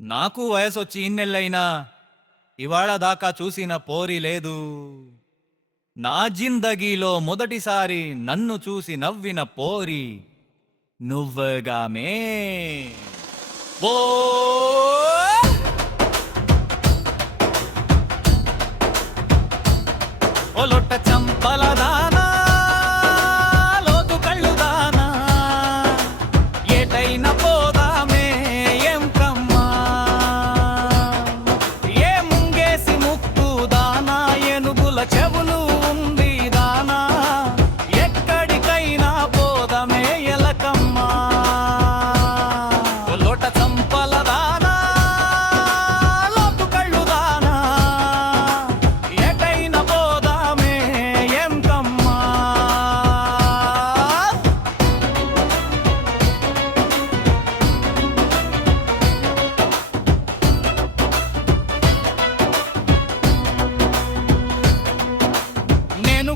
నాకు వయసొచ్చి ఇన్నెళ్ళైనా ఇవాళ దాకా చూసిన పోరి లేదు. నా జిందగీలో మొదటిసారి నన్ను చూసి నవ్విన పోరి నువ్వుగామే. ఓ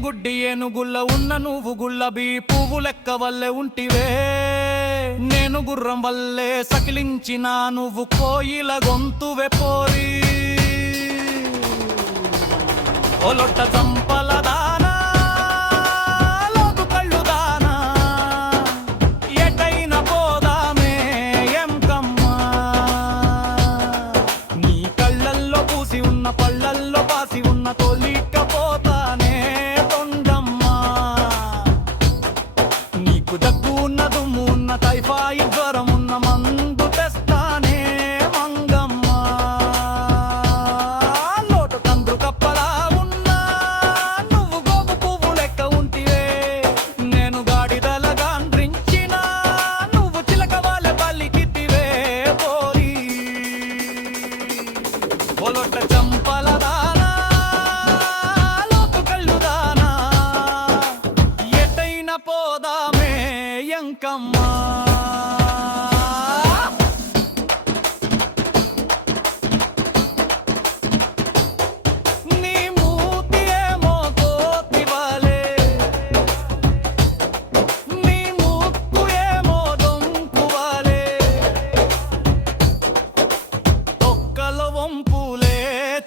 గుడ్డి ఏనుగుల్ల ఉన్న నువ్వు గుల్లబీ పువ్వు లెక్క వల్లే ఉంటివే. నేను గుర్రం వల్లే సకిలించిన నువ్వు కోయిల గొంతువే పోరి. ఒలొట్ట చంప దగ్గు ఉన్న దుమ్ము ఉన్న టైఫాయిడ్ జ్వరం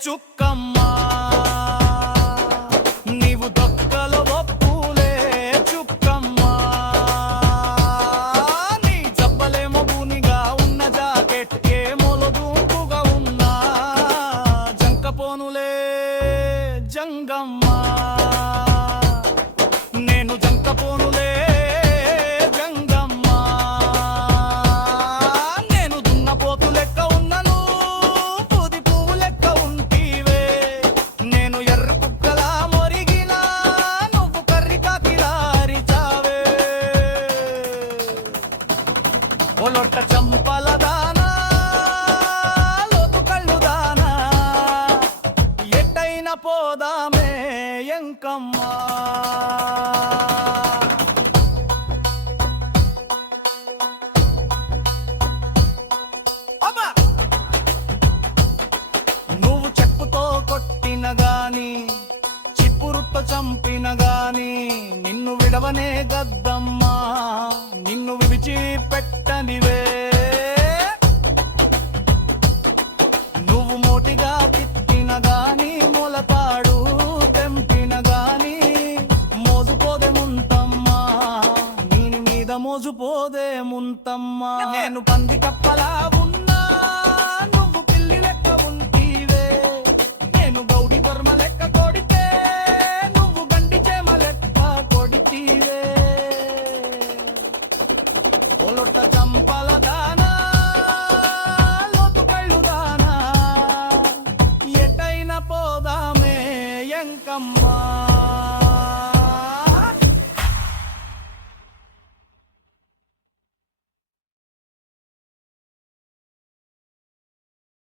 చుక్కమ్మా. నీవు దొక్కల ఒప్పులే చుక్కమ్మా. నీ చెప్పలేమో బూనిగా ఉన్న జాకెట్ ఏమోలో దూకుగా ఉన్నా జంకపోనులే జంగమ్మా. నేను జంకపోనులే చంపిన గాని చిప్పురుట్ట చంపిన గాని నిన్ను విడవనే గద్దమ్మా నిన్ను విడిచి పెట్టనివే నువ్వు మోటిగా తిట్టిన గాని మొలతాడు తెంపిన గాని మోజుపోదే ముంతమ్మా నీని మీద మోజుపోదే ముంతమ్మా. నేను పంది కప్పలా ఉన్నా